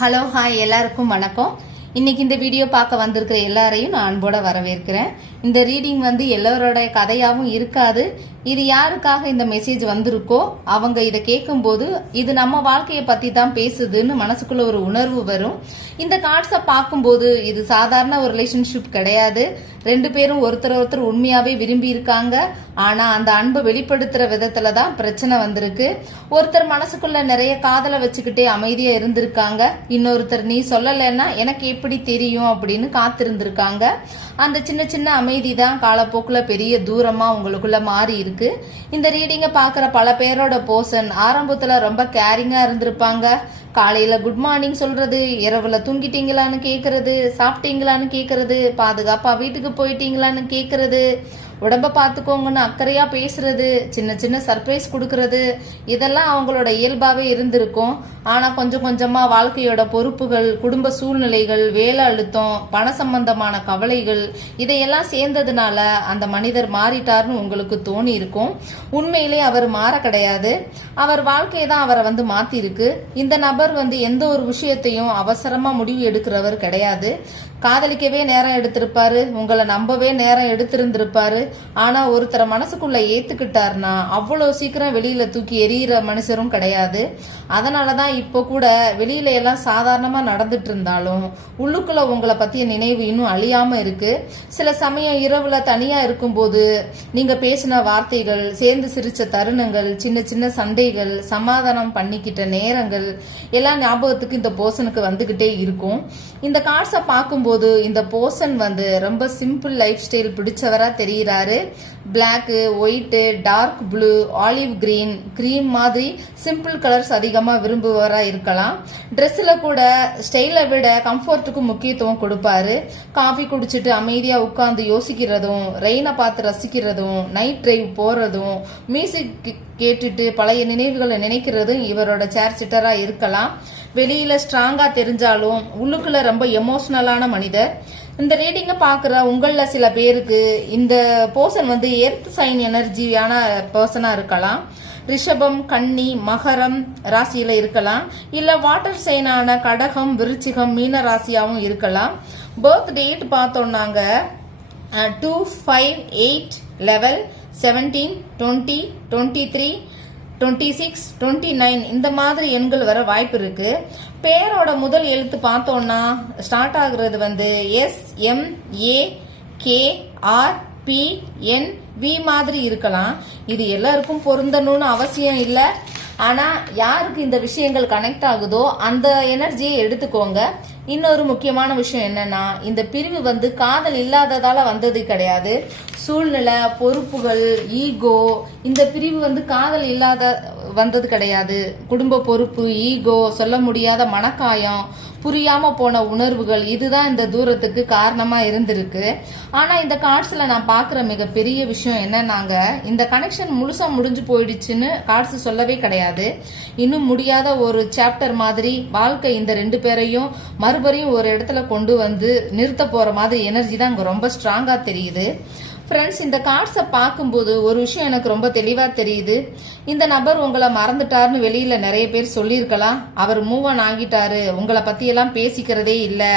Hello hi எல்லாருக்கும் வணக்கம். இன்னைக்கு இந்த வீடியோ பார்க்க வந்திருக்கிற எல்லாரையும் நான் அன்போட வரவேற்கிறேன். இந்த ரீடிங் எல்லாரோட கதையாவும் இருக்காது. இது யாருக்காக இந்த மெசேஜ் வந்திருக்கோ அவங்க இதை கேட்கும்போது இது நம்ம வாழ்க்கையை பத்தி தான் பேசுதுன்னு மனசுக்குள்ள ஒரு உணர்வு வரும். இந்த கார்ட்ஸை பார்க்கும்போது இது சாதாரண ஒரு ரிலேஷன்ஷிப் கிடையாது. ரெண்டு பேரும் ஒருத்தர் உண்மையாவே விரும்பி இருக்காங்க. ஆனா அந்த அன்பை வெளிப்படுத்துற விதத்துல தான் பிரச்சனை வந்திருக்கு. ஒருத்தர் மனசுக்குள்ள நிறைய காதலை வச்சுக்கிட்டே அமைதியா இருந்திருக்காங்க. இன்னொருத்தர் நீ சொல்லலைன்னா எனக்கு எப்படி தெரியும் அப்படின்னு காத்திருந்திருக்காங்க. அந்த சின்ன சின்ன அமைதி தான் காலப்போக்குல பெரிய தூரமா உங்களுக்குள்ள மாறி இருக்கு. இந்த ரீடிங்கை பாக்குற பல பேரோட போர்ஷன் ஆரம்பத்துல ரொம்ப கேரிங்கா இருந்திருப்பாங்க. காலையில குட் மார்னிங் சொல்றது, இரவுல தூங்கிட்டீங்களான்னு கேக்குறது, சாப்பிட்டீங்களான்னு கேக்குறது, பாதுகாப்பா வீட்டுக்கு போயிட்டீங்களான்னு கேக்குறது, உடம்ப பாத்துக்கோங்கன்னு அக்கறையா பேசுறது, சின்ன சின்ன சர்ப்ரைஸ் கொடுக்கறது, இதெல்லாம் அவங்களோட இயல்பாவே இருந்திருக்கும். ஆனா கொஞ்சம் கொஞ்சமா வாழ்க்கையோட பொறுப்புகள், குடும்ப சூழ்நிலைகள், வேலை அழுத்தம், பண சம்பந்தமான கவலைகள் இதையெல்லாம் சேர்ந்ததுனால அந்த மனிதர் மாறிட்டார்னு உங்களுக்கு தோணி இருக்கும். உண்மையிலே அவர் மாற கிடையாது. அவர் வாழ்க்கையை தான் அவரை மாத்தி இருக்கு. இந்த நபர் எந்த ஒரு விஷயத்தையும் அவசரமா முடிவு எடுக்கிறவர் கிடையாது. காதலிக்கவே நேரம் எடுத்திருப்பாரு, உங்களை நம்பவே நேரம் எடுத்திருந்திருப்பாரு. ஆனா ஒருத்தரை மனசுக்குள்ள ஏத்துக்கிட்டாருன்னா அவ்வளவு சீக்கிரம் வெளியில தூக்கி எறிகிற மனுஷரும் கிடையாது. அதனாலதான் இப்போ கூட வெளியில எல்லாம் சாதாரணமா நடந்துட்டு இருந்தாலும் உள்ளுக்குள்ள உங்களை பத்திய நினைவு இன்னும் அழியாம இருக்கு. சில சமயம் இரவுல தனியா இருக்கும்போது நீங்க பேசின வார்த்தைகள், சேர்ந்து சிரிச்ச தருணங்கள், சின்ன சின்ன சண்டைகள், சமாதானம் பண்ணிக்கிட்ட நேரங்கள் எல்லாம் ஞாபகத்துக்கு இந்த போர்ஷனுக்கு வந்துகிட்டே இருக்கும். இந்த கார்ட்ஸை பார்க்கும்போது இந்த போர்ஷன் ரொம்ப சிம்பிள் லைஃப் ஸ்டைல் பிடிச்சவரா தெரிகிறாரு. Black, white, dark blue, olive green, cream மாதிரி சிம்பிள் கலர்ஸ் அதிகமா விரும்புவரா இருக்கலாம். ட்ரெஸ்ல கூட ஸ்டைலை விட கம்ஃபர்ட்டுக்கு முக்கியத்துவம் கொடுப்பாரு. காஃபி குடிச்சிட்டு அமைதியா உட்கார்ந்து யோசிக்கிறதும், ரெயினை பார்த்து ரசிக்கிறதும், நைட் டிரைவ் போறதும், மியூசிக் கேட்டுட்டு பழைய நினைவுகளை நினைக்கிறதும் இவரோட சேர் சிட்டரா இருக்கலாம். வெளியில ஸ்ட்ராங்கா தெரிஞ்சாலும் உள்ளுக்குள்ள ரொம்ப எமோஷனலான மனிதர். இந்த ரீடிங்கை பாக்குற உங்கள சில பேருக்கு இந்த போர்ஷன் எர்த் சைன் எனர்ஜியான பர்சனா இருக்கலாம். ரிஷபம், கன்னி, மகரம் ராசியில இருக்கலாம். இல்ல வாட்டர் சைனான கடகம், விருச்சிகம், மீன ராசியாவும் இருக்கலாம். பர்த் டேட் பார்த்தோம்னாங்க 2, 5, 8, 11, 17, 20, 23, 26, 29 இந்த மாதிரி எண்கள் வர வாய்ப்பு இருக்கு. பேரோட முதல் எழுத்து பார்த்தோம்னா ஸ்டார்ட் ஆகுறது SMAKRPNV மாதிரி இருக்கலாம். இது எல்லாருக்கும் பொருந்தணும்னு அவசியம் இல்லை. ஆனா யாருக்கு இந்த விஷயங்கள் கனெக்ட் ஆகுதோ அந்த எனர்ஜியை எடுத்துக்கோங்க. இன்னொரு முக்கியமான விஷயம் என்னன்னா இந்த பிரிவு காதல் இல்லாததால வந்தது கிடையாது. சூழ்நிலை, பொறுப்புகள், ஈகோ, இந்த பிரிவு காதல் இல்லாத வந்தது கிடையாது. குடும்ப பொறுப்பு, ஈகோ, சொல்ல முடியாத மனக்காயம், புரியாம போன உணர்வுகள் இதுதான் இந்த தூரத்துக்கு காரணமா இருந்திருக்கு. ஆனா இந்த கார்ட்ஸ்ல நான் பாக்குற மிகப்பெரிய விஷயம் என்னன்னாங்க இந்த கனெக்ஷன் முழுசா முடிஞ்சு போயிடுச்சுன்னு கார்ட்ஸ் சொல்லவே கிடையாது. இன்னும் முடியாத ஒரு சாப்டர் மாதிரி வாழ்க்கை இந்த ரெண்டு பேரையும் மறுபடியும் ஒரு இடத்துல கொண்டு நிறுத்த போற மாதிரி எனர்ஜி தான் இங்க ரொம்ப ஸ்ட்ராங்கா தெரியுது. ஃப்ரெண்ட்ஸ், இந்த கார்ட்ஸை பார்க்கும்போது ஒரு விஷயம் எனக்கு ரொம்ப தெளிவா தெரியுது. இந்த நபர் உங்களை மறந்துட்டாருன்னு வெளியில நிறைய பேர் சொல்லியிருக்கலாம். அவர் மூவ் ஆன் ஆகிட்டாரு, உங்களை பத்தியெல்லாம் பேசிக்கிறதே இல்லை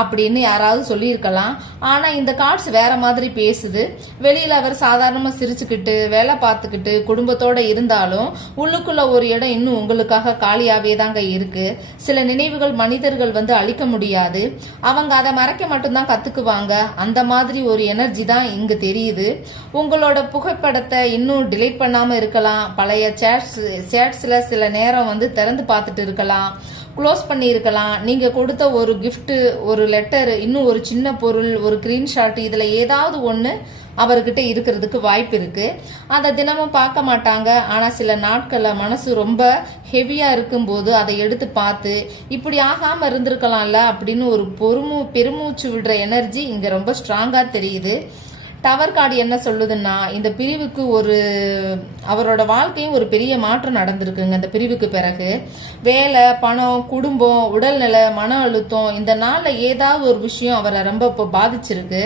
அப்படின்னு யாராவது சொல்லியிருக்கலாம். ஆனா இந்த கார்ட்ஸ் வேற மாதிரி பேசுது. வெளியில அவர் சாதாரணமா சிரிச்சுக்கிட்டு வேலை பார்த்துக்கிட்டு குடும்பத்தோட இருந்தாலும் உள்ளுக்குள்ள ஒரு இடம் இன்னும் உங்களுக்காக காலியாவே தாங்க இருக்கு. சில நினைவுகள் மனிதர்கள் அழிக்க முடியாது, அவங்க அதை மறைக்க மட்டும்தான் கத்துக்குவாங்க. அந்த மாதிரி ஒரு எனர்ஜி தான் இங்க தெரியுது. உங்களோட புகைப்படத்தை இன்னும் டிலீட் பண்ணாம இருக்கலாம். பழைய சேட்ஸ்ல சில நேரம் திறந்து பார்த்துட்டு இருக்கலாம், க்ளோஸ் பண்ணி இருக்கலாம். நீங்க கொடுத்த ஒரு கிஃப்ட், ஒரு லெட்டர், இன்னும் ஒரு சின்ன பொருள், ஒரு ஸ்கிரீன்ஷாட், இதுல ஏதாவது ஒண்ணு அவர்கிட்ட இருக்கிறதுக்கு வாய்ப்பு இருக்கு. அதை தினமும் பார்க்க மாட்டாங்க. ஆனா சில நாட்கள்ல மனசு ரொம்ப ஹெவியா இருக்கும்போது அதை எடுத்து பார்த்து இப்படி ஆகாம இருந்திருக்கலாம்ல அப்படின்னு ஒரு பெருமூச்சு விடுற எனர்ஜி இங்க ரொம்ப ஸ்ட்ராங்கா தெரியுது. டவர் கார்டு என்ன சொல்லுதுன்னா, இந்த பிரிவுக்கு அவரோட வாழ்க்கையும் ஒரு பெரிய மாற்றம் நடந்திருக்குங்க. இந்த பிரிவுக்கு பிறகு வேலை, பணம், குடும்பம், உடல்நிலை, மன அழுத்தம், இந்த நாள்ல ஏதாவது ஒரு விஷயம் அவரை ரொம்ப இப்போ பாதிச்சிருக்கு.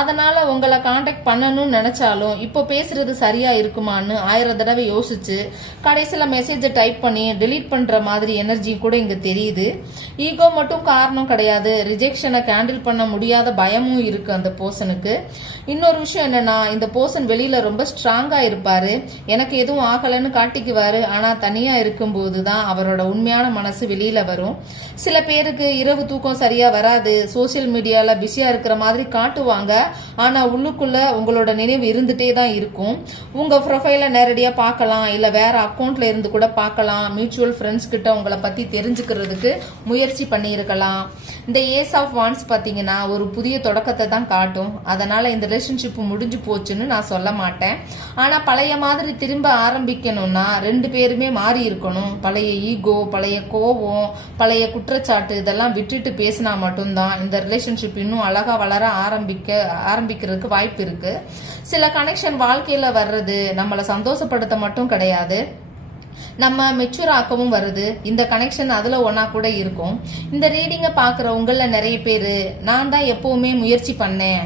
அதனால உங்களை காண்டாக்ட் பண்ணணும்னு நினைச்சாலும் இப்போ பேசுறது சரியா இருக்குமான்னு 1000 தடவை யோசிச்சு கடைசியில மெசேஜை டைப் பண்ணி டெலீட் பண்ற மாதிரி எனர்ஜி கூட இங்க தெரியுது. ஈகோ மட்டும் காரணம் கிடையாது, ரிஜெக்ஷனை ஹேண்டில் பண்ண முடியாத பயமும் இருக்கு அந்த பர்சனுக்கு. இன்னொரு விஷயம் என்னன்னா, இந்த பர்சன் வெளியில ரொம்ப ஸ்ட்ராங்கா இருப்பாரு, எனக்கு எதுவும் ஆகலன்னு காட்டிக்குவாரு. ஆனா தனியா இருக்கும்போது தான் அவரோட உண்மையான மனசு வெளியில வரும். சில பேருக்கு இரவு தூக்கம் சரியா வராது, சோசியல் மீடியால பிஸியா இருக்கிற மாதிரி காட்டுவாங்க. ஆனா உள்ளுக்குள்ள உங்களோட நினைவு இருந்துட்டே தான் இருக்கும். உங்க ப்ரொஃபைல நேரடியா பார்க்கலாம், இல்ல வேற அக்கௌண்ட்ல இருந்து கூட பார்க்கலாம். மியூச்சுவல் ஃப்ரெண்ட்ஸ் கிட்ட உங்களை பத்தி தெரிஞ்சுக்கிறதுக்கு முயற்சி பண்ணியிருக்கலாம். இந்த ஏஸ் ஆஃப் வான்ஸ் பாத்தீங்கன்னா ஒரு புதிய தொடக்கத்தை தான் காட்டும். அதனால இந்த ரிலேஷன்ஷிப் முடிஞ்சு போச்சுன்னு நான் சொல்ல மாட்டேன். ஆனா பழைய மாதிரி திரும்ப ஆரம்பிக்கணும்னா 2 பேருமே மாறி இருக்கணும். பழைய ஈகோ, பழைய கோபம், பழைய குற்றச்சாட்டு இதெல்லாம் விட்டுட்டு பேசினா மட்டும்தான் இந்த ரிலேஷன்ஷிப் இன்னும் அழகா வளர ஆரம்பிக்கிறதுக்கு வாய்ப்பு இருக்கு. சில கனெக்ஷன் வாழ்க்கையில வர்றது நம்மளை சந்தோஷப்படுத்த மட்டும் கிடையாது, நம்ம மெச்சூர் ஆக்கவும் வருது. இந்த கனெக்ஷன் அதுல ஒன்னா கூட இருக்கும். இந்த ரீடிங்கை பாக்குற உங்கள நிறைய பேரு, நான் தான் எப்பவுமே முயற்சி பண்ணேன்,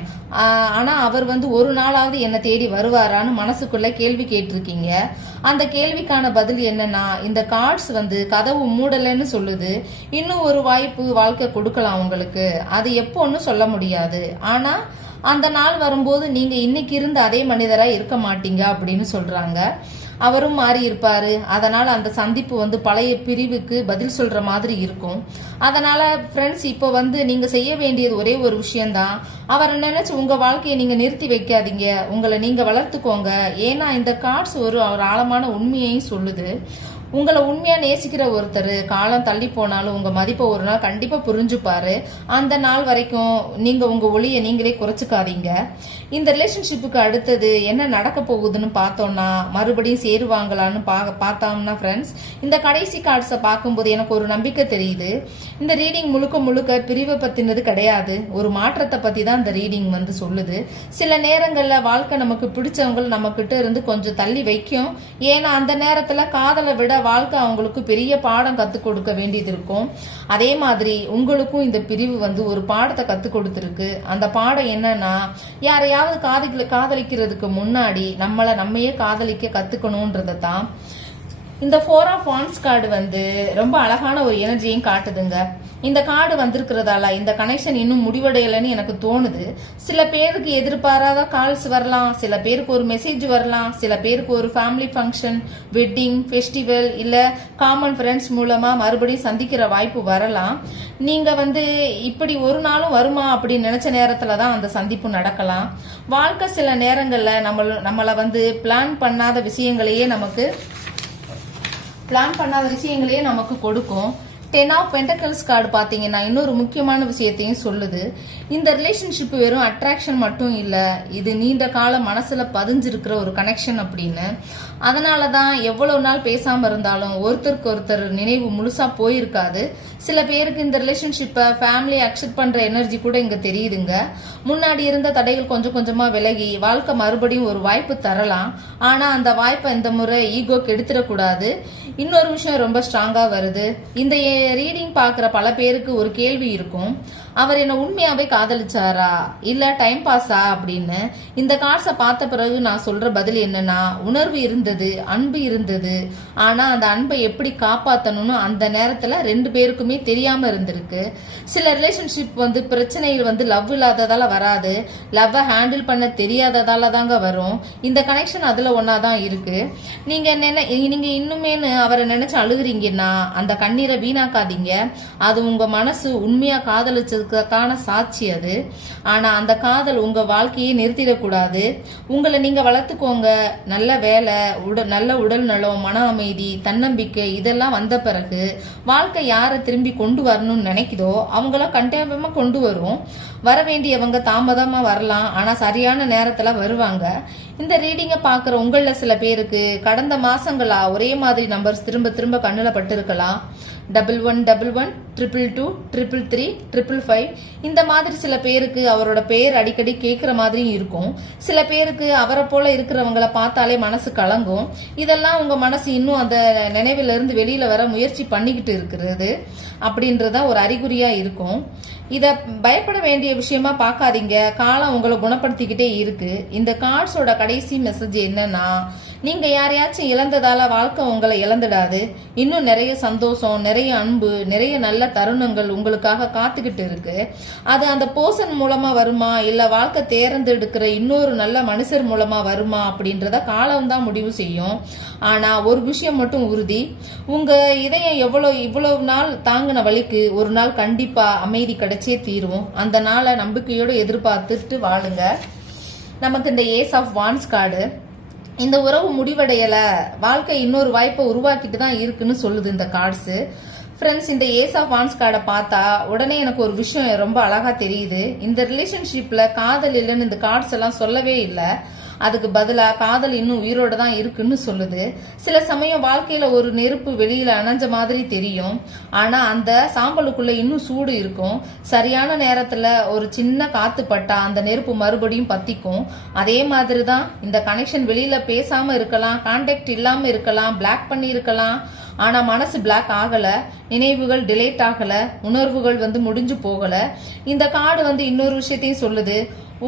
ஆனா அவர் ஒரு நாளாவது என்ன தேடி வருவாரான்னு மனசுக்குள்ள கேள்வி கேட்டிருக்கீங்க. அந்த கேள்விக்கான பதில் என்னன்னா, இந்த கார்ட்ஸ் கதவு மூடலன்னு சொல்லுது. இன்னும் ஒரு வாய்ப்பு வாழ்க்கை கொடுக்கலாம் உங்களுக்கு, அது எப்போன்னு சொல்ல முடியாது. ஆனா அந்த நாள் வரும்போது நீங்க இன்னைக்கு இருந்த அதே மனிதரா இருக்க மாட்டீங்க அப்படின்னு சொல்றாங்க. அவரும் மாறி இருப்பாரு. அதனால அந்த சந்திப்பு பழைய பிரிவுக்கு பதில் சொல்ற மாதிரி இருக்கும். அதனால ஃப்ரெண்ட்ஸ், இப்போ நீங்க செய்ய வேண்டியது ஒரே ஒரு விஷயம்தான். அவரை நினைச்சு உங்க வாழ்க்கையை நீங்க நிறுத்தி வைக்காதீங்க, உங்களை நீங்க வளர்த்துக்கோங்க. ஏன்னா இந்த கார்ட்ஸ் ஒரு ஆழமான உண்மையையும் சொல்லுது. உங்களை உண்மையா நேசிக்கிற ஒருத்தர் காலம் தள்ளி போனாலும் உங்க மதிப்பை ஒரு நாள் கண்டிப்பா புரிஞ்சுப்பாரு. அந்த நாள் வரைக்கும் நீங்க உங்க ஒளியை நீங்களே குறைச்சுக்காதீங்க. இந்த ரிலேஷன்ஷிப்புக்கு அடுத்தது என்ன நடக்க போகுதுன்னு பார்த்தோம்னா, மறுபடியும் சேருவாங்களான்னு பார்த்தோம்னா ஃப்ரெண்ட்ஸ், இந்த கடைசி கார்ட்ஸை பார்க்கும்போது எனக்கு ஒரு நம்பிக்கை தெரியுது. இந்த ரீடிங் முழுக்க முழுக்க பிரிவை பத்தினது கிடையாது, ஒரு மாற்றத்தை பத்தி தான் இந்த ரீடிங் சொல்லுது. சில நேரங்கள்ல வாழ்க்கை நமக்கு பிடிச்சவங்க நம்ம கிட்ட இருந்து கொஞ்சம் தள்ளி வைக்கும். ஏன்னா அந்த நேரத்துல காதலை விட வாழ்க்கை அவங்களுக்கு பெரிய பாடம் கத்துக் கொடுக்க வேண்டியது இருக்கும். அதே மாதிரி உங்களுக்கும் இந்த பிரிவு ஒரு பாடத்தை கத்துக் கொடுத்திருக்கு. அந்த பாடம் என்னன்னா, யாரையாவது காதலிக்கிறதுக்கு முன்னாடி நம்மையே காதலிக்க கத்துக்கணும்ன்றத தான். இந்த 4 ஆஃப் வான்ஸ் கார்டு ரொம்ப அழகான ஒரு எனர்ஜியும் காட்டுதுங்க. இந்த கார்டு வந்திருக்கிறதால இந்த கனெக்ஷன் இன்னும் முடிவடையலைன்னு எனக்கு தோணுது. சில பேருக்கு எதிர்பாராத கால்ஸ் வரலாம், சில பேருக்கு ஒரு மெசேஜ் வரலாம், சில பேருக்கு ஒரு ஃபேமிலி ஃபங்க்ஷன், வெட்டிங், ஃபெஸ்டிவல் இல்ல காமன் ஃப்ரெண்ட்ஸ் மூலமா மறுபடியும் சந்திக்கிற வாய்ப்பு வரலாம். நீங்க இப்படி ஒரு நாளும் வருமா அப்படின்னு நினைச்ச நேரத்துல தான் அந்த சந்திப்பு நடக்கலாம். வாழ்க்கை சில நேரங்கள்ல நம்மள பிளான் பண்ணாத விஷயங்களையே நமக்கு கொடுக்கும். 10 ஆஃப் பென்டக்கிள்ஸ் கார்டு பாத்தீங்கன்னா இன்னொரு முக்கியமான விஷயத்தையும் சொல்லுது. இந்த ரிலேஷன்ஷிப் வெறும் அட்ராக்ஷன் மட்டும் இல்ல, இது நீண்ட கால மனசுல பதிஞ்சிருக்கிற ஒரு கனெக்ஷன் அப்படின்னு. அதனாலதான் எவ்வளவு நாள் பேசாம இருந்தாலும் ஒருத்தருக்கு ஒருத்தர் நினைவு முழுசா போயிருக்காது. சில பேருக்கு இந்த ரிலேஷன்ஷிப்பை ஃபேமிலி அக்செப்ட் பண்ற எனர்ஜி கூட இங்க தெரியுதுங்க. முன்னாடி இருந்த தடைகள் கொஞ்சம் கொஞ்சமா விலகி வாழ்க்கை மறுபடியும் ஒரு வாய்ப்பு தரலாம். ஆனா அந்த வாய்ப்பை இந்த முறை ஈகோ கெடுத்துடக்கூடாது. இன்னொரு விஷயம் ரொம்ப ஸ்ட்ராங்கா வருது. இந்த ரீடிங் பாக்குற பல பேருக்கு ஒரு கேள்வி இருக்கும், அவர் என்ன உண்மையாவே காதலிச்சாரா இல்ல டைம் பாஸா அப்படின்னு. இந்த கார்ட்ஸை பார்த்த பிறகு நான் சொல்ற பதில் என்னன்னா, உணர்வு இருந்தது, அன்பு இருந்தது. ஆனா அந்த அன்பை எப்படி காப்பாத்தணும்னு அந்த நேரத்துல 2 பேருக்குமே தெரியாம இருந்திருக்கு. சில ரிலேஷன்ஷிப் பிரச்சனைகள் லவ் இல்லாததால வராது, லவ்வை ஹேண்டில் பண்ண தெரியாததால தாங்க வரும். இந்த கனெக்ஷன் அதுல ஒன்னாதான் இருக்கு. நீங்க இன்னுமே அவரை நினைச்சு அழுகுறீங்கன்னா அந்த கண்ணீரை வீணாக்காதீங்க. அது உங்க மனசு உண்மையா காதலிச்சதுக்கான சாட்சி அது. ஆனா அந்த காதல் உங்க வாழ்க்கையை நிறுத்திடக்கூடாது. உங்களை நீங்க வளர்த்துக்கோங்க. நல்ல வேலை, நல்ல உடல் நலம், மன அமைதி, தன்னம்பிக்கை இதெல்லாம் வந்த பிறகு வாழ்க்கை யாரை திரும்பி கொண்டு வரணும்னு நினைக்குதோ அவங்கள கண்டிப்பா கொண்டு வரும். வர வேண்டியவங்க தாமதமா வரலாம், ஆனா சரியான நேரத்துல வருவாங்க. இந்த ரீடிங்கை பாக்குற உங்கள சில பேருக்கு கடந்த மாசங்களா ஒரே மாதிரி நம்பர்ஸ் திரும்ப திரும்ப கண்ணுல பட்டு இருக்கலாம். 1111 222 333 555. இந்த மாதிரி சில பேருக்கு அவரோட பெயர் அடிக்கடி கேட்குற மாதிரியும் இருக்கும். சில பேருக்கு அவரை போல இருக்கிறவங்களை பார்த்தாலே மனசு கலங்கும். இதெல்லாம் உங்க மனசு இன்னும் அந்த நினைவுல இருந்து வெளியில வர முயற்சி பண்ணிக்கிட்டு இருக்கிறது அப்படின்றத ஒரு அறிகுறியா இருக்கும். இத பயப்பட வேண்டிய விஷயமா பார்க்காதீங்க. காலம் உங்களை குணப்படுத்திக்கிட்டே இருக்கு. இந்த கார்ட்ஸோட கடைசி மெசேஜ் என்னன்னா, நீங்க யாரையாச்சும் இழந்ததால வாழ்க்கை உங்களை இழந்துடாது. இன்னும் நிறைய சந்தோஷம், நிறைய அன்பு, நிறைய நல்ல தருணங்கள் உங்களுக்காக காத்துக்கிட்டு இருக்கு. அது அந்த பர்சன் மூலமா வருமா இல்ல வாழ்க்கை தேர்ந்தெடுக்கிற இன்னொரு நல்ல மனுஷர் மூலமா வருமா அப்படின்றத காலம் தான் முடிவு செய்யும். ஆனா ஒரு விஷயம் மட்டும் உறுதி, உங்க இதயம் இவ்வளவு நாள் தாங்கின வழிக்கு ஒரு நாள் கண்டிப்பா அமைதி கிடைச்சே தீரும். அந்த நாளை நம்பிக்கையோடு எதிர்பார்த்துட்டு வாழுங்க. நமக்கு இந்த ஏஸ் ஆஃப் வான்ஸ் கார்டு, இந்த உறவு முடிவடையல, வாழ்க்கை இன்னொரு வாய்ப்பை உருவாக்கிட்டு தான் இருக்குன்னு சொல்லுது இந்த கார்ட்ஸ். ஃப்ரெண்ட்ஸ், இந்த ஏஸ் ஆஃப் வான்ஸ் கார்டை பார்த்தா உடனே எனக்கு ஒரு விஷயம் ரொம்ப அழகா தெரியுது. இந்த ரிலேஷன்ஷிப்ல காதல் இல்லைன்னு இந்த கார்ட்ஸ் எல்லாம் சொல்லவே இல்லை. அதுக்கு பதிலா காதல் இன்னும் உயிரோட தான் இருக்குன்னு சொல்லுது. சில சமயம் வாழ்க்கையில ஒரு நெருப்பு வெளியில அணைஞ்ச மாதிரி தெரியும். ஆனா அந்த சாம்பலுக்குள்ள இன்னும் சூடு இருக்கும். சரியான நேரத்துல ஒரு சின்ன காத்து பட்டா அந்த நெருப்பு மறுபடியும் பத்திக்கும். அதே மாதிரி தான் இந்த கனெக்ஷன் வெளியில பேசாம இருக்கலாம், கான்டாக்ட் இல்லாம இருக்கலாம், பிளாக் பண்ணி இருக்கலாம். ஆனா மனசு பிளாக் ஆகல, நினைவுகள் டிலேட் ஆகல, உணர்வுகள் முடிஞ்சு போகல. இந்த கார்டு இன்னொரு விஷயத்தையும் சொல்லுது.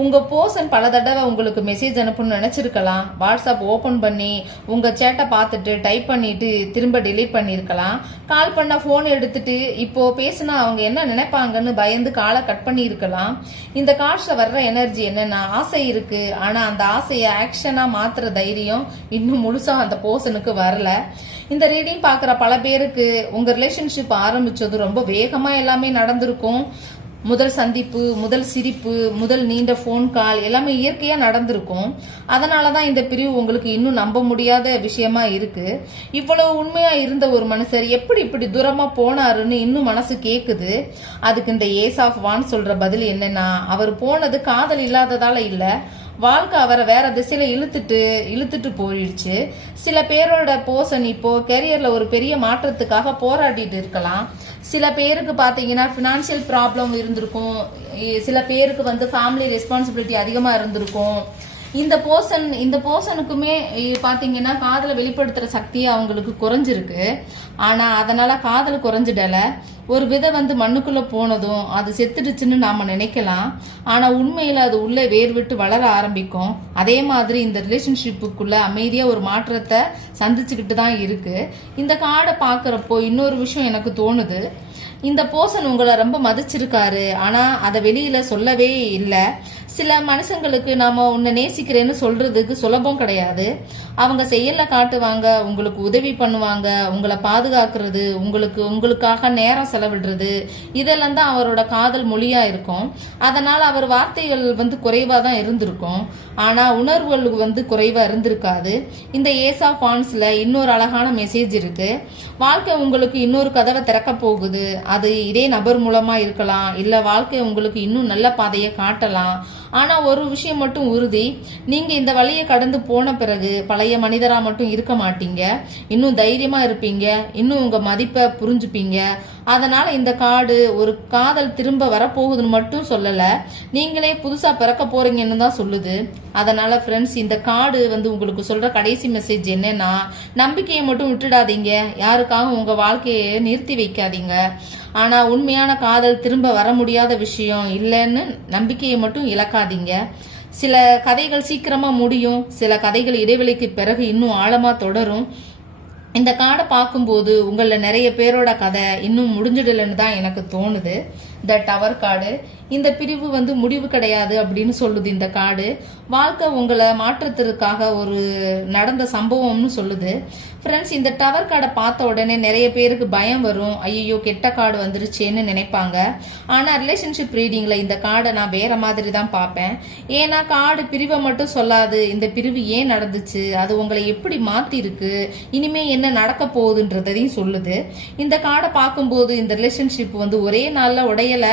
உங்க பர்சன் பல தடவை உங்களுக்கு மெசேஜ் அனுப்பணும்னு நினைச்சிருக்கலாம். வாட்ஸ்அப் ஓபன் பண்ணி உங்க சேட்டை பார்த்துட்டு டைப் பண்ணிட்டு திரும்ப டிலீட் பண்ணிருக்கலாம். கால் பண்ண போன் எடுத்துட்டு இப்போ பேசினா அவங்க என்ன நினைப்பாங்கன்னு பயந்து காலை கட் பண்ணி இருக்கலாம். இந்த கார்ட்ஸ்ல வர்ற எனர்ஜி என்னன்னா, ஆசை இருக்கு, ஆனா அந்த ஆசையை ஆக்ஷனா மாத்துற தைரியம் இன்னும் முழுசா அந்த பர்சனுக்கு வரல. இந்த ரீடிங் பாக்குற பல பேருக்கு உங்க ரிலேஷன்ஷிப் ஆரம்பிச்சது ரொம்ப வேகமா எல்லாமே நடந்திருக்கும். முதல் சந்திப்பு, முதல் சிரிப்பு, முதல் நீண்ட போன் கால் எல்லாமே இயற்கையா நடந்திருக்கும். அதனாலதான் இந்த பிரிவு உங்களுக்கு இன்னும் நம்ப முடியாத விஷயமா இருக்கு. இவ்வளவு உண்மையா இருந்த ஒரு மனுஷர் எப்படி இப்படி தூரமா போனாருன்னு இன்னும் மனசு கேக்குது. அதுக்கு இந்த ஏஸ் ஆஃப் வான் சொல்ற பதில் என்னன்னா, அவர் போனது காதல் இல்லாததால இல்ல, வாழ்க்கை அவரை வேற திசையில இழுத்துட்டு போயிடுச்சு. சில பேரோட பர்சன் இப்போ கெரியர்ல ஒரு பெரிய மாற்றத்துக்காக போராடிட்டு இருக்கலாம். சில பேருக்கு பாத்தீங்கன்னா பினான்சியல் ப்ராப்ளம் இருந்திருக்கும். சில பேருக்கு ஃபேமிலி ரெஸ்பான்சிபிலிட்டி அதிகமா இருந்திருக்கும். இந்த பர்சனுக்குமே பாத்தீங்கன்னா காதலை வெளிப்படுத்துற சக்தியை அவங்களுக்கு குறைஞ்சிருக்கு. ஆனா அதனால காதல் குறைஞ்சிடல. ஒரு விதை மண்ணுக்குள்ள போனதும் அது செத்துடுச்சுன்னு நாம நினைக்கலாம். ஆனா உண்மையில அது உள்ளே வேர் விட்டு வளர ஆரம்பிக்கும். அதே மாதிரி இந்த ரிலேஷன்ஷிப்புக்குள்ள அமைதியா ஒரு மாற்றத்தை சந்திச்சுக்கிட்டு தான் இருக்கு. இந்த கார்டை பாக்குறப்போ இன்னொரு விஷயம் எனக்கு தோணுது. இந்த பர்சன் உங்களை ரொம்ப மதிச்சிருக்காரு, ஆனா அதை வெளியில சொல்லவே இல்லை. சில மனுஷங்களுக்கு நாம உன்னை நேசிக்கிறேன்னு சொல்றதுக்கு சுலபம் கிடையாது. அவங்க செயல்ல காட்டுவாங்க, உங்களுக்கு உதவி பண்ணுவாங்க, உங்களை பாதுகாக்கிறது, உங்களுக்காக நேரம் செலவிடுறது, இதெல்லாம் தான் அவரோட காதல் மொழியா இருக்கும். அதனால அவர் வார்த்தைகள் குறைவா தான் இருந்திருக்கும். ஆனா உணர்வுகள் குறைவா இருந்திருக்காது. இந்த ஏஸ் ஆஃப் வான்ஸ்ல இன்னொரு அழகான மெசேஜ் இருக்கு. வாழ்க்கை உங்களுக்கு இன்னொரு கதவை திறக்க போகுது. அது இதே நபர் மூலமா இருக்கலாம், இல்ல வாழ்க்கை உங்களுக்கு இன்னும் நல்ல பாதையை காட்டலாம். ஆனா ஒரு விஷயம் மட்டும் உறுதி, நீங்க இந்த வழியை கடந்து போன பிறகு பழைய மனிதரா மட்டும் இருக்க மாட்டீங்க. இன்னும் தைரியமா இருப்பீங்க, இன்னும் உங்க மதிப்பை புரிஞ்சுப்பீங்க. அதனால இந்த கார்டு ஒரு காதல் திரும்ப வரப்போகுதுன்னு மட்டும் சொல்லல, நீங்களே புதுசா பிறக்க போறீங்கன்னு தான் சொல்லுது. அதனால ஃப்ரெண்ட்ஸ், இந்த கார்டு உங்களுக்கு சொல்ற கடைசி மெசேஜ் என்னன்னா, நம்பிக்கையை மட்டும் விட்டுடாதீங்க, யாருக்காகவும் உங்க வாழ்க்கையை நிறுத்தி வைக்காதீங்க. ஆனா உண்மையான காதல் திரும்ப வர முடியாத விஷயம் இல்லைன்னு நம்பிக்கையை மட்டும் இழக்காதீங்க. சில கதைகள் சீக்கிரமா முடியும், சில கதைகள் இடைவெளிக்கு பிறகு இன்னும் ஆழமா தொடரும். இந்த கார்டை பார்க்கும்போது உங்கள நிறைய பேரோட கதை இன்னும் முடிஞ்சிடலன்னு தான் எனக்கு தோணுது. த டவர் கார்டு, இந்த பிரிவு முடிவு கிடையாது அப்படின்னு சொல்லுது இந்த கார்டு. வாழ்க்கை உங்களை மாற்றத்திற்காக ஒரு நடந்த சம்பவம்னு சொல்லுது. ஃப்ரெண்ட்ஸ், இந்த டவர் கார்டை பார்த்த உடனே நிறைய பேருக்கு பயம் வரும். ஐயோ, கெட்ட கார்டு வந்துருச்சேன்னு நினைப்பாங்க. ஆனா ரிலேஷன்ஷிப் ரீடிங்ல இந்த கார்டை நான் வேற மாதிரி தான் பார்ப்பேன். ஏன்னா கார்டு பிரிவை மட்டும் சொல்லாது, இந்த பிரிவு ஏன் நடந்துச்சு, அது உங்களை எப்படி மாத்தி இருக்கு, இனிமே என்ன நடக்க போகுதுன்றதையும் சொல்லுது. இந்த கார்டை பார்க்கும்போது இந்த ரிலேஷன்ஷிப் ஒரே நாள்ல உடையல,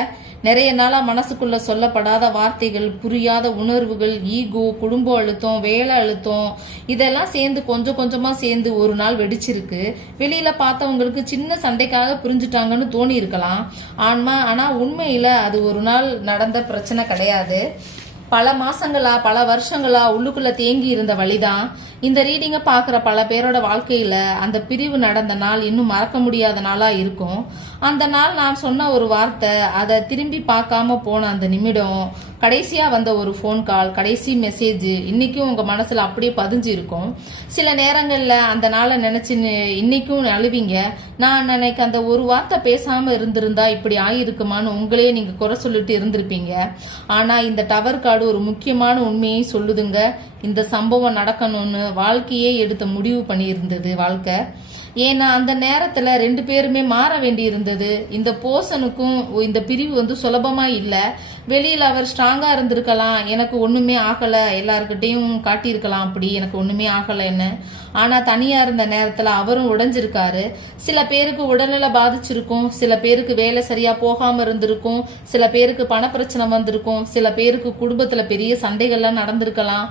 நிறைய நாளா மனசுக்குள்ள சொல்லப்படாத வார்த்தைகள், புரியாத உணர்வுகள், ஈகோ, குடும்ப அழுத்தம், வேலை அழுத்தம் இதெல்லாம் சேர்ந்து கொஞ்சம் கொஞ்சமா சேர்ந்து ஒரு நாள் வெடிச்சிருக்கு. வெளியில பார்த்தவங்களுக்கு சின்ன சண்டைக்காக புரிஞ்சுட்டாங்கன்னு தோணி இருக்கலாம். ஆனா உண்மையில அது ஒரு நாள் நடந்த பிரச்சனை கிடையாது. பல மாசங்களா பல வருஷங்களா உள்ளுக்குள்ள தேங்கி இருந்த வழிதான். இந்த ரீடிங்கை பார்க்குற பல பேரோட வாழ்க்கையில அந்த பிரிவு நடந்த நாள் இன்னும் மறக்க முடியாத நாளா இருக்கும். அந்த நாள் நான் சொன்ன ஒரு வார்த்தை, அதை திரும்பி பார்க்காம போன அந்த நிமிடம், கடைசியா வந்த ஒரு ஃபோன் கால், கடைசி மெசேஜ் இன்னைக்கும் உங்க மனசுல அப்படியே பதிஞ்சு இருக்கும். சில நேரங்கள்ல அந்த நாளை நினைச்சு இன்னைக்கும் அழுவீங்க. நான் நினைக்க அந்த ஒரு வார்த்தை பேசாம இருந்திருந்தா இப்படி ஆயிருக்குமான்னு உங்களே நீங்க குறை சொல்லிட்டு இருந்திருப்பீங்க. ஆனா இந்த டவர் கார்டு ஒரு முக்கியமான உண்மையை சொல்லுதுங்க. இந்த சம்பவம் நடக்கணும்னு வாழ்க்கையே எடுத்த முடிவு பண்ணி இருந்தது வாழ்க்கை. ஏன்னா அந்த நேரத்துல 2 பேருமே மாற வேண்டி இருந்தது. இந்த போர்ஷனுக்கும் இந்த பிரிவு சுலபமா இல்ல. வெளியில அவர் ஸ்ட்ராங்கா இருந்திருக்கலாம், எனக்கு ஒண்ணுமே ஆகல, எல்லாருக்கிட்டையும் காட்டியிருக்கலாம் அப்படி எனக்கு ஒண்ணுமே ஆகலைன்னு. ஆனா தனியா இருந்த நேரத்துல அவரும் உடைஞ்சிருக்காரு. சில பேருக்கு உடல்நிலை பாதிச்சிருக்கும், சில பேருக்கு வேலை சரியா போகாம இருந்திருக்கும், சில பேருக்கு பணப்பிரச்சனை வந்திருக்கும், சில பேருக்கு குடும்பத்துல பெரிய சண்டைகள்லாம் நடந்திருக்கலாம்.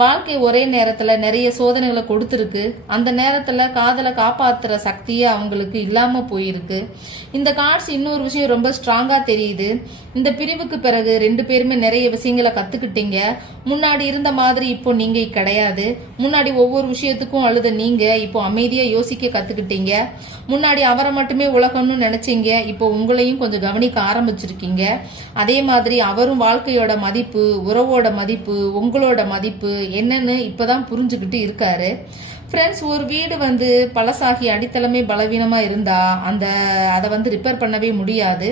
வாழ்க்கை ஒரே நேரத்துல நிறைய சோதனைகளை கொடுத்துருக்கு. அந்த நேரத்துல காதலை காப்பாத்துற சக்தியே அவங்களுக்கு இல்லாம போயிருக்கு. இந்த கார்ட்ஸ் இன்னொரு விஷயம் ரொம்ப ஸ்ட்ராங்கா தெரியுது. இந்த பிரிவுக்கு பிறகு 2 பேருமே நிறைய விஷயங்களை கத்துக்கிட்டீங்க. முன்னாடி இருந்த மாதிரி இப்போ நீங்க கிடையாது. முன்னாடி ஒவ்வொரு விஷயத்துக்கும் அழுத நீங்க இப்போ அமைதியா யோசிக்க கத்துக்கிட்டீங்க. முன்னாடி அவரை மட்டுமே உலகம்னு நினைச்சீங்க, இப்போ உங்களையும் கொஞ்சம் கவனிக்க ஆரம்பிச்சிருக்கீங்க. அதே மாதிரி அவரும் வாழ்க்கையோட மதிப்பு, உறவோட மதிப்பு, உங்களோட மதிப்பு என்னன்னு இப்பதான் புரிஞ்சுக்கிட்டு இருக்காரு. ஃப்ரெண்ட்ஸ், ஒரு வீடு பழசாகி அடித்தளமே பலவீனமா இருந்தா அதை ரிப்பேர் பண்ணவே முடியாது.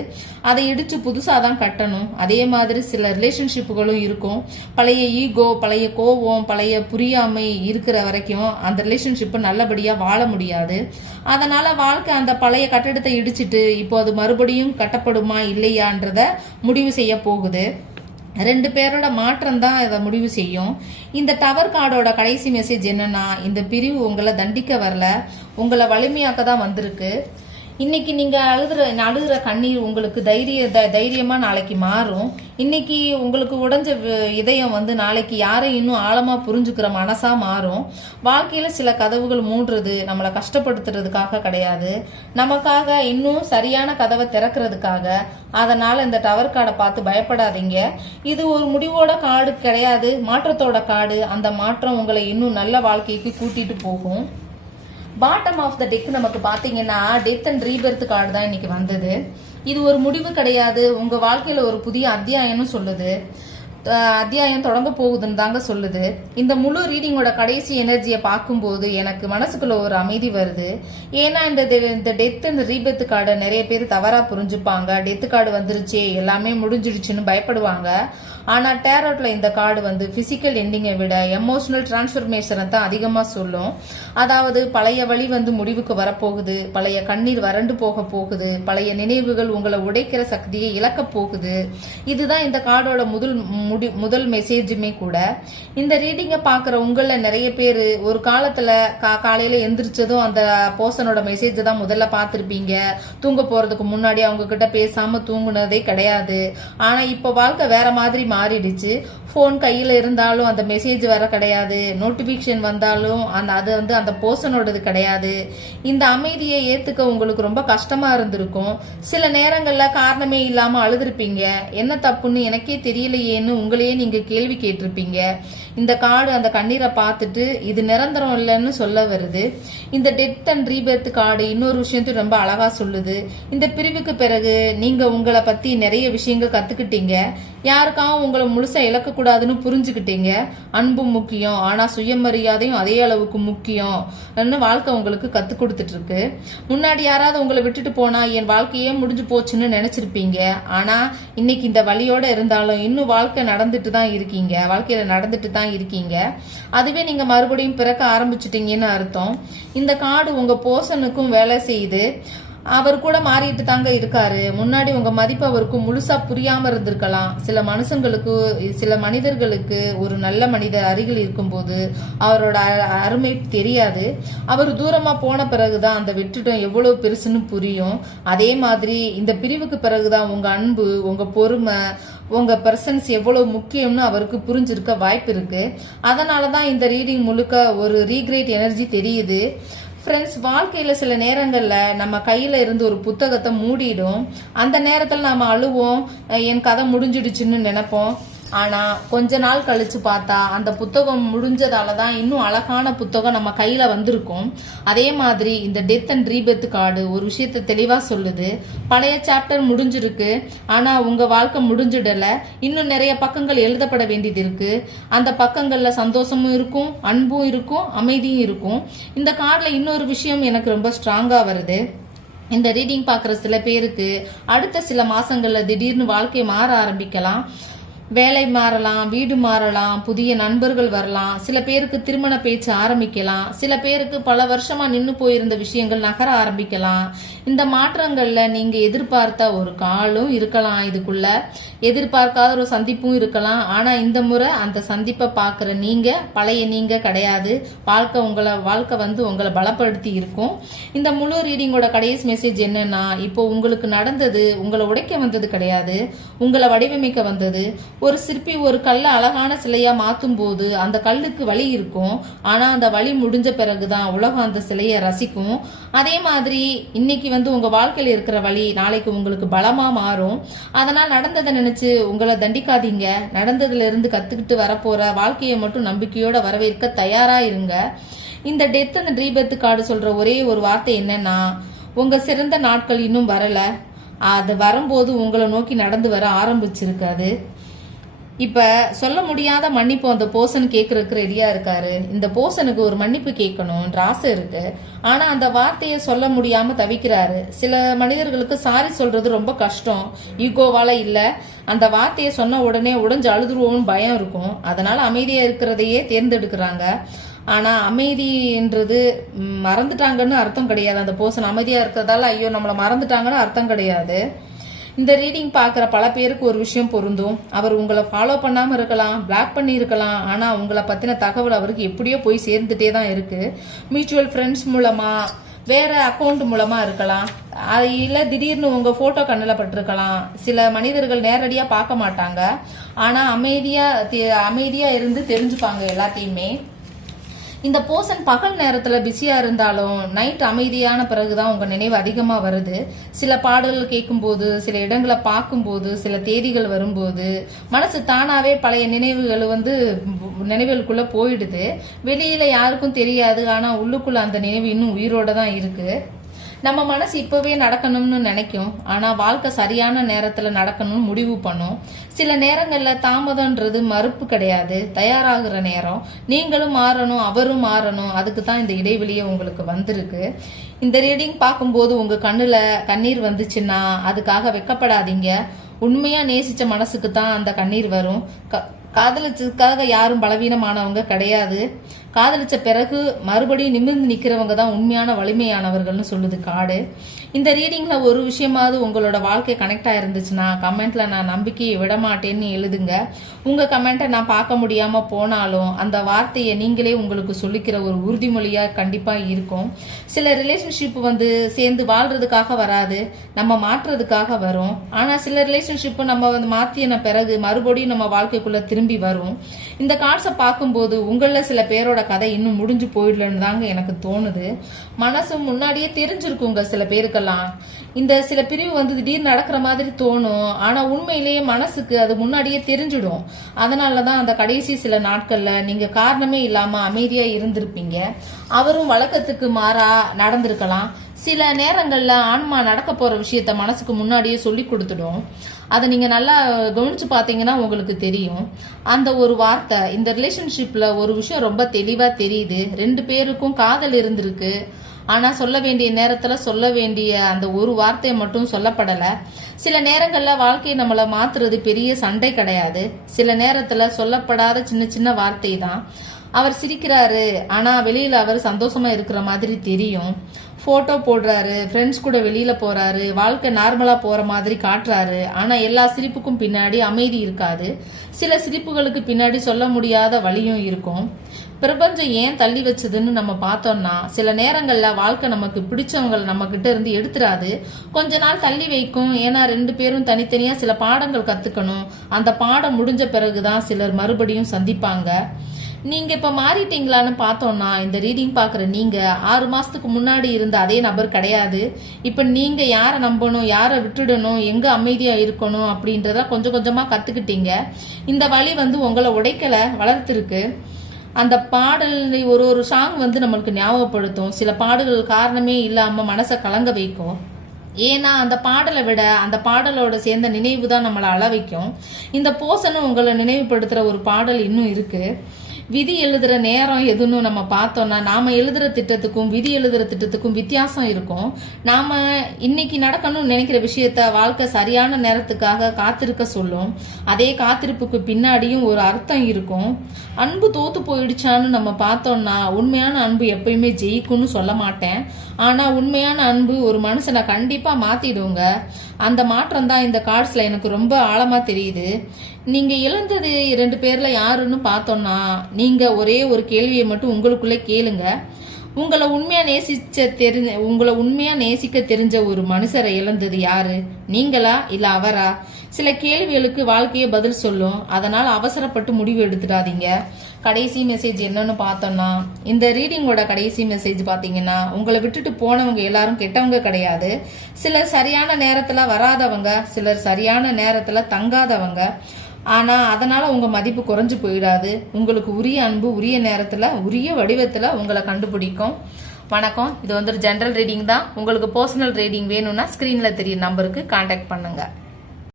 அதை இடிச்சு புதுசாக தான் கட்டணும். அதே மாதிரி சில ரிலேஷன்ஷிப்புகளும் இருக்கும். பழைய ஈகோ, பழைய கோபம், பழைய புரியாமை இருக்கிற வரைக்கும் அந்த ரிலேஷன்ஷிப்பு நல்லபடியாக வாழ முடியாது. அதனால வாழ்க்கை அந்த பழைய கட்டடத்தை இடிச்சிட்டு இப்போ அது மறுபடியும் கட்டப்படுமா இல்லையான்றத முடிவு செய்ய போகுது. 2 பேரோட மாற்றம் தான் இதை முடிவு செய்யும். இந்த டவர் கார்டோட கடைசி மெசேஜ் என்னன்னா, இந்த பிரிவு உங்களை தண்டிக்க வரல, உங்களை வலிமையாக்க தான் வந்திருக்கு. இன்னைக்கு நீங்க அழுகிற கண்ணீர் உங்களுக்கு தைரியமா நாளைக்கு மாறும். இன்னைக்கு உங்களுக்கு உடைஞ்ச இதயம் நாளைக்கு யாரை இன்னும் ஆழமா புரிஞ்சுக்கிற மனசா மாறும். வாழ்க்கையில சில கதவுகள் மூடுறது நம்மளை கஷ்டப்படுத்துறதுக்காக கிடையாது, நமக்காக இன்னும் சரியான கதவை திறக்கிறதுக்காக. அதனால இந்த டவர் கார்டை பார்த்து பயப்படாதீங்க. இது ஒரு முடிவோட கார்டு கிடையாது, மாற்றத்தோட கார்டு. அந்த மாற்றம் உங்களை இன்னும் நல்ல வாழ்க்கைக்கு கூட்டிட்டு போகும். பாட்டம் ஆஃப் த டெக் நமக்கு பாத்தீங்கன்னா டெத் அண்ட் ரீபர்த் கார்டு தான் இன்னைக்கு வந்தது. இது ஒரு முடிவு கிடையாது, உங்க வாழ்க்கையில ஒரு புதிய அத்தியாயம்னு சொல்லுது. அத்தியாயம் தொடங்க போகுதுன்னு தாங்க சொல்லுது. இந்த முழு ரீடிங்கோட கடைசி எனர்ஜியை பார்க்கும்போது எனக்கு மனசுக்குள்ள ஒரு அமைதி வருது. ஏன்னா இந்த டெத் அண்ட் ரீபெத் கார்டை நிறைய பேர் தவறா புரிஞ்சுப்பாங்க. டெத் கார்டு வந்துருச்சே எல்லாமே முடிஞ்சிடுச்சுன்னு பயப்படுவாங்க. ஆனா டேரோட்ல இந்த கார்டு பிசிக்கல் எண்டிங்கை விட எமோஷனல் டிரான்ஸ்பர்மேஷனை தான் அதிகமா சொல்லும். அதாவது பழைய வழி முடிவுக்கு வரப்போகுது, பழைய கண்ணீர் வறண்டு போக போகுது, பழைய நினைவுகள் உங்களை உடைக்கிற சக்தியை இழக்க போகுது. இதுதான் இந்த கார்டோட முதல் மெசேஜுமே கூட. இந்த ரீடிங்கை பாக்குற உங்கள நிறைய பேர் ஒரு காலத்துல காலையில எந்திரிச்சதும் அந்த பர்சனோட மெசேஜ் தான் முதல்ல பார்த்திருப்பீங்க. தூங்க போறதுக்கு முன்னாடி அவங்க கிட்ட பேசாம தூங்குனதே கிடையாது. ஆனா இப்ப வாழ்க்கை வேற மாதிரி மாறிடுச்சு. போன் கையில இருந்தாலும் அந்த மெசேஜ் வர கிடையாது, நோட்டிபிகேஷன் வந்தாலும் அது அந்த பர்சனோடது கிடையாது. இந்த அமைதியை ஏத்துக்க உங்களுக்கு ரொம்ப கஷ்டமா இருந்திருக்கும். சில நேரங்கள்ல காரணமே இல்லாம அழுதுருப்பீங்க. என்ன தப்புன்னு எனக்கே தெரியலையேன்னு உங்களையே நீங்க கேள்வி கேட்டிருப்பீங்க. இந்த கார்டு அந்த கண்ணீரை பார்த்துட்டு இது நிரந்தரம் இல்லைன்னு சொல்ல வருது. இந்த டெத் அண்ட் ரீபர்த் கார்டு இன்னொரு விஷயத்தையும் ரொம்ப அழகா சொல்லுது. இந்த பிரிவுக்கு பிறகு நீங்க உங்களை பத்தி நிறைய விஷயங்கள் கத்துக்கிட்டீங்க. யாருக்காகவும் உங்களை முழுசா இழக்கக்கூடாதுன்னு புரிஞ்சுக்கிட்டீங்க. அன்பு முக்கியம், ஆனா சுயமரியாதையும் அதே அளவுக்கு முக்கியம். வாழ்க்கை உங்களுக்கு கத்து கொடுத்துட்டு இருக்கு. முன்னாடி யாராவது உங்களை விட்டுட்டு போனா என் வாழ்க்கையே முடிஞ்சு போச்சுன்னு நினைச்சிருப்பீங்க. ஆனா இன்னைக்கு இந்த வழியோட இருந்தாலும் இன்னும் வாழ்க்கையில நடந்துட்டு தான் இருக்கீங்க. அதுவே நீங்க மறுபடியும் பிறக்க ஆரம்பிச்சுட்டீங்கன்னு அர்த்தம். இந்த கார்டு உங்க போர்ஷனுக்கும் வேலை செய்யுது. அவர் கூட மாறிட்டு தாங்க இருக்காரு. முன்னாடி உங்க மதிப்பு அவருக்கு முழுசா புரியாம இருந்திருக்கலாம். சில மனிதர்களுக்கு ஒரு நல்ல மனிதர் அருகில் இருக்கும்போது அவரோட அருமை தெரியாது. அவர் தூரமா போன பிறகுதான் அந்த வெற்றிடம் எவ்வளவு பெருசுன்னு புரியும். அதே மாதிரி இந்த பிரிவுக்கு பிறகுதான் உங்க அன்பு, உங்க பொறுமை, உங்க பர்சன்ஸ் எவ்வளவு முக்கியம்னு அவருக்கு புரிஞ்சிருக்க வாய்ப்பு இருக்கு. அதனாலதான் இந்த ரீடிங் முழுக்க ஒரு ரீக்ரெட் எனர்ஜி தெரியுது. ஃப்ரெண்ட்ஸ், வாழ்க்கையில் சில நேரங்களில் நம்ம கையில் இருந்து ஒரு புத்தகத்தை மூடிடும். அந்த நேரத்தில் நாம் அழுவோம், என் கதை முடிஞ்சிடுச்சுன்னு நினைப்போம். ஆனால் கொஞ்ச நாள் கழிச்சு பார்த்தா அந்த புத்தகம் முடிஞ்சதால தான் இன்னும் அழகான புத்தகம் நம்ம கையில் வந்திருக்கும். அதே மாதிரி இந்த டெத் அண்ட் ரீபெத் கார்டு ஒரு விஷயத்தை தெளிவாக சொல்லுது. பழைய சாப்டர் முடிஞ்சிருக்கு, ஆனால் உங்கள் வாழ்க்கை முடிஞ்சிடலை. இன்னும் நிறைய பக்கங்கள் எழுதப்பட வேண்டியது இருக்கு. அந்த பக்கங்களில் சந்தோஷமும் இருக்கும், அன்பும் இருக்கும், அமைதியும் இருக்கும். இந்த கார்டில் இன்னொரு விஷயம் எனக்கு ரொம்ப ஸ்ட்ராங்காக வருது. இந்த ரீடிங் பார்க்குற சில பேருக்கு அடுத்த சில மாதங்களில் திடீர்னு வாழ்க்கை மாற ஆரம்பிக்கலாம். வேலை மாறலாம், வீடு மாறலாம், புதிய நண்பர்கள் வரலாம், சில பேருக்கு திருமண பேச்சு ஆரம்பிக்கலாம், சில பேருக்கு பல வருஷமா நின்று போயிருந்த விஷயங்கள் நகர ஆரம்பிக்கலாம். இந்த மாற்றங்கள்ல நீங்க எதிர்பார்த்த ஒரு காலும் இருக்கலாம், இதுக்குள்ள எதிர்பார்க்காத ஒரு சந்திப்பும் இருக்கலாம். ஆனா இந்த முறை அந்த சந்திப்பை பார்க்குற நீங்க பழைய நீங்க கிடையாது. வாழ்க்கை வந்து உங்களை பலப்படுத்தி இருக்கும். இந்த முழு ரீடிங்கோட கடைசி மெசேஜ் என்னன்னா, இப்போ உங்களுக்கு நடந்தது உங்களை உடைக்க வந்தது கிடையாது, உங்களை வடிவமைக்க வந்தது. ஒரு சிற்பி ஒரு கல்லை அழகான சிலையா மாத்தும் போது அந்த கல்லுக்கு வலி இருக்கும். ஆனா அந்த வலி முடிஞ்ச பிறகுதான் உலகம் அந்த சிலையை ரசிக்கும். அதே மாதிரி இன்னைக்கு வந்து உங்க வாழ்க்கையில் இருக்கிற வலி நாளைக்கு உங்களுக்கு பலமா மாறும். அதனால் நடந்ததை நினைச்சு உங்களை தண்டிக்காதீங்க. நடந்ததுல இருந்து கத்துக்கிட்டு வரப்போற வாழ்க்கையை மட்டும் நம்பிக்கையோட வரவேற்க தயாரா இருங்க. இந்த டெத் அண்ட் ரீபெத் கார்டு சொல்ற ஒரே ஒரு வார்த்தை என்னன்னா, உங்க சிறந்த நாட்கள் இன்னும் வரல. அது வரும்போது உங்களை நோக்கி நடந்து வர ஆரம்பிச்சிருக்காது. இப்ப சொல்ல முடியாத மன்னிப்பு அந்த போர்சன் கேட்கறதுக்கு ரெடியா இருக்காரு. இந்த போர்சனுக்கு ஒரு மன்னிப்பு கேட்கணும்ன்ற ஆசை இருக்கு. ஆனா அந்த வார்த்தையை சொல்ல முடியாம தவிக்கிறாரு. சில மனிதர்களுக்கு சாரி சொல்றது ரொம்ப கஷ்டம். ஈகோவால இல்ல, அந்த வார்த்தையை சொன்ன உடனே உடைஞ்சு அழுதுருவோம்னு பயம் இருக்கும். அதனால அமைதியா இருக்கிறதையே தேர்ந்தெடுக்கிறாங்க. ஆனா அமைதின்றது மறந்துட்டாங்கன்னு அர்த்தம் கிடையாது. அந்த போர்சன் அமைதியா இருக்கிறதால ஐயோ நம்மளை மறந்துட்டாங்கன்னு அர்த்தம் கிடையாது. இந்த ரீடிங் பார்க்குற பல பேருக்கு ஒரு விஷயம் பொருந்தும். அவர் உங்களை ஃபாலோ பண்ணாமல் இருக்கலாம், பிளாக் பண்ணி இருக்கலாம். ஆனால் உங்களை பற்றின தகவல் அவருக்கு எப்படியோ போய் சேர்ந்துட்டே தான் இருக்கு. மியூச்சுவல் ஃப்ரெண்ட்ஸ் மூலமா, வேற அக்கௌண்ட் மூலமா இருக்கலாம், இல்லை திடீர்னு உங்க போட்டோ கண்ணில் பட்டிருக்கலாம். சில மனிதர்கள் நேரடியாக பார்க்க மாட்டாங்க, ஆனால் அமைதியா இருந்து தெரிஞ்சுப்பாங்க எல்லாத்தையுமே. இந்த போர்சன் பகல் நேரத்துல பிஸியா இருந்தாலும் நைட் அமைதியான பிறகுதான் உங்க நினைவு அதிகமா வருது. சில பாடல்கள் கேட்கும்போது, சில இடங்களை பார்க்கும்போது, சில தேதிகள் வரும்போது மனசு தானாவே பழைய நினைவுகளுக்குள்ள போயிடுது. வெளியில யாருக்கும் தெரியாது, ஆனா உள்ளுக்குள்ள அந்த நினைவு இன்னும் உயிரோட தான் இருக்கு. நம்ம மனசு இப்பவே நடக்கணும்னு நினைக்கும், ஆனா வாழ்க்கை சரியான நேரத்துல நடக்கணும்னு முடிவு பண்ணும். சில நேரங்கள்ல தாமதம்ன்றது மறுப்பு கிடையாது, தயாராகிற நேரம். நீங்களும் மாறணும், அவரும் மாறணும். அதுக்கு தான் இந்த இடைவெளியே உங்களுக்கு வந்திருக்கு. இந்த ரீடிங் பார்க்கும்போது உங்க கண்ணுல கண்ணீர் வந்துச்சுன்னா அதுக்காக வெக்கப்படாதீங்க. உண்மையா நேசிச்ச மனசுக்கு தான் அந்த கண்ணீர் வரும். காதலிச்சதுக்காக யாரும் பலவீனமானவங்க கிடையாது. காதலிச்ச பிறகு மறுபடியும் நிமிர்ந்து நிக்கிறவங்க தான் உண்மையான வலிமையானவர்கள்னு சொல்லுது கார்டு. இந்த ரீடிங்ல ஒரு விஷயமாவது உங்களோட வாழ்க்கை கனெக்ட் ஆயிருந்துச்சுன்னா கமெண்ட்ல நான் நம்பிக்கையை விட மாட்டேன்னு எழுதுங்க. உங்க கமெண்ட்டை நான் பார்க்க முடியாம போனாலும் அந்த வார்த்தையை நீங்களே உங்களுக்கு சொல்லிக்கிற ஒரு உறுதிமொழியா கண்டிப்பா இருக்கும். சில ரிலேஷன்ஷிப் வந்து சேர்ந்து வாழ்றதுக்காக வராது, நம்ம மாற்றுறதுக்காக வரும். ஆனா சில ரிலேஷன்ஷிப் நம்ம வந்து மாத்தின பிறகு மறுபடியும் நம்ம வாழ்க்கைக்குள்ள திரும்பி வரும். இந்த கார்ட்ஸை பார்க்கும்போது உங்கள சில பேரோட கதை இன்னும் முடிஞ்சு போயிடலன்னு தாங்க எனக்கு தோணுது. மனசு முன்னாடியே தெரிஞ்சிருக்குங்க சில பேருக்கெல்லாம். இந்த சில பிரிவு வந்து திடீர்னு நடக்கிற மாதிரி தோணும், ஆனா உண்மையிலேயே மனசுக்கு அது முன்னாடியே தெரிஞ்சிடும். அதனாலதான் அந்த கடைசி சில நாட்கள்ல நீங்க காரணமே இல்லாம அமைதியா இருந்திருப்பீங்க. அவரும் வழக்கத்துக்கு மாறா நடந்திருக்கலாம். சில நேரங்கள்ல ஆன்மா நடக்க போற விஷயத்த மனசுக்கு முன்னாடியே சொல்லி கொடுத்துடும். அதை நீங்க நல்லா கவனிச்சு பாத்தீங்கன்னா உங்களுக்கு தெரியும். அந்த ஒரு வார்த்தை, இந்த ரிலேஷன்ஷிப்ல ஒரு விஷயம் ரொம்ப தெளிவா தெரியுது. 2 பேருக்கும் காதல் இருந்திருக்கு, ஆனா சொல்ல வேண்டிய நேரத்துல சொல்ல வேண்டிய அந்த ஒரு வார்த்தையை மட்டும் சொல்லப்படல. சில நேரங்கள்ல வாழ்க்கையை நம்மளை மாத்துறது பெரிய சண்டை கிடையாது, சில நேரத்துல சொல்லப்படாத சின்ன சின்ன வார்த்தை தான். அவர் சிரிக்கிறாரு, ஆனா வெளியில அவர் சந்தோஷமா இருக்கிற மாதிரி தெரியும். போட்டோ போடுறாரு, ஃப்ரெண்ட்ஸ் கூட வெளியில போறாரு, வாழ்க்கை நார்மலா போற மாதிரி காட்டுறாரு. ஆனா எல்லா சிரிப்புக்கும் பின்னாடி அமைதி இருக்காது. சில சிரிப்புகளுக்கு பின்னாடி சொல்ல முடியாத வலியும் இருக்கும். பிரபஞ்சம் ஏன் தள்ளி வச்சதுன்னு நம்ம பார்த்தோம்னா, சில நேரங்கள்ல வாழ்க்கை நமக்கு பிடிச்சவங்க நம்ம கிட்ட இருந்து எடுத்துறாது, கொஞ்ச நாள் தள்ளி வைக்கும். ஏன்னா 2 பேரும் தனித்தனியா சில பாடங்கள் கத்துக்கணும். அந்த பாடம் முடிஞ்ச பிறகுதான் சிலர் மறுபடியும் சந்திப்பாங்க. நீங்க இப்ப மாறிட்டீங்களான்னு பார்த்தோம்னா, இந்த ரீடிங் பாக்குற நீங்க 6 மாசத்துக்கு முன்னாடி இருந்த அதே நபர் கிடையாது. இப்ப நீங்க யாரை நம்பணும், யாரை விட்டுடணும், எங்க அமைதியா இருக்கணும் அப்படின்றத கொஞ்சம் கொஞ்சமா கத்துக்கிட்டீங்க. இந்த வழி உங்களை உடைக்கல, வளர்த்திருக்கு. அந்த பாடல் ஒரு சாங் நம்மளுக்கு ஞாபகப்படுத்தும். சில பாடல்கள் காரணமே இல்லாம மனசை கலங்க வைக்கும். ஏன்னா அந்த பாடலை விட அந்த பாடலோட சேர்ந்த நினைவு தான் நம்மளை அள வைக்கும். இந்த போசனும் உங்களை நினைவுபடுத்துற ஒரு பாடல் இன்னும் இருக்கு. விதி எழுதுற நேரம் எதுன்னு நம்ம பார்த்தோம்னா, நாம எழுதுற திட்டத்துக்கும் விதி எழுதுற திட்டத்துக்கும் வித்தியாசம் இருக்கும். நாம இன்னைக்கு நடக்கணும்னு நினைக்கிற விஷயத்த வாழ்க்கை சரியான நேரத்துக்காக காத்திருக்க சொல்லும். அதே காத்திருப்புக்கு பின்னாடியும் ஒரு அர்த்தம் இருக்கும். அன்பு தோத்து போயிடுச்சான்னு நம்ம பார்த்தோம்னா, உண்மையான அன்பு எப்பயுமே ஜெயிக்கும்னு சொல்ல மாட்டேன். ஆனா உண்மையான அன்பு ஒரு மனுஷனை கண்டிப்பா மாத்திடுங்க. அந்த மாற்றம் தான் இந்த கார்ட்ஸ்ல எனக்கு ரொம்ப ஆழமா தெரியுது. நீங்க இழந்தது 2 பேர்ல யாருன்னு பார்த்தோம்னா, நீங்க ஒரே ஒரு கேள்வியை மட்டும் உங்களுக்குள்ள கேளுங்க. உங்களை உண்மையா நேசிக்க தெரிஞ்ச ஒரு மனுஷரை இழந்தது யாரு? நீங்களா இல்ல அவரா? சில கேள்விகளுக்கு வாழ்க்கையே பதில் சொல்லும். அதனால அவசரப்பட்டு முடிவு எடுத்துடாதீங்க. கடைசி மெசேஜ் என்னன்னு பார்த்தோம்னா, இந்த ரீடிங்கோட கடைசி மெசேஜ் பாத்தீங்கன்னா, உங்களை விட்டுட்டு போனவங்க எல்லாரும் கெட்டவங்க கிடையாது. சிலர் சரியான நேரத்துல வராதவங்க, சிலர் சரியான நேரத்துல தங்காதவங்க. ஆனா அதனால உங்க மதிப்பு குறைஞ்சு போயிடாது. உங்களுக்கு உரிய அன்பு உரிய நேரத்துல உரிய வடிவத்துல உங்களை கண்டுபிடிக்கும். வணக்கம். இது ஒரு ஜெனரல் ரீடிங் தான். உங்களுக்கு பர்சனல் ரீடிங் வேணும்னா ஸ்கிரீன்ல தெரியும் நம்பருக்கு கான்டாக்ட் பண்ணுங்க.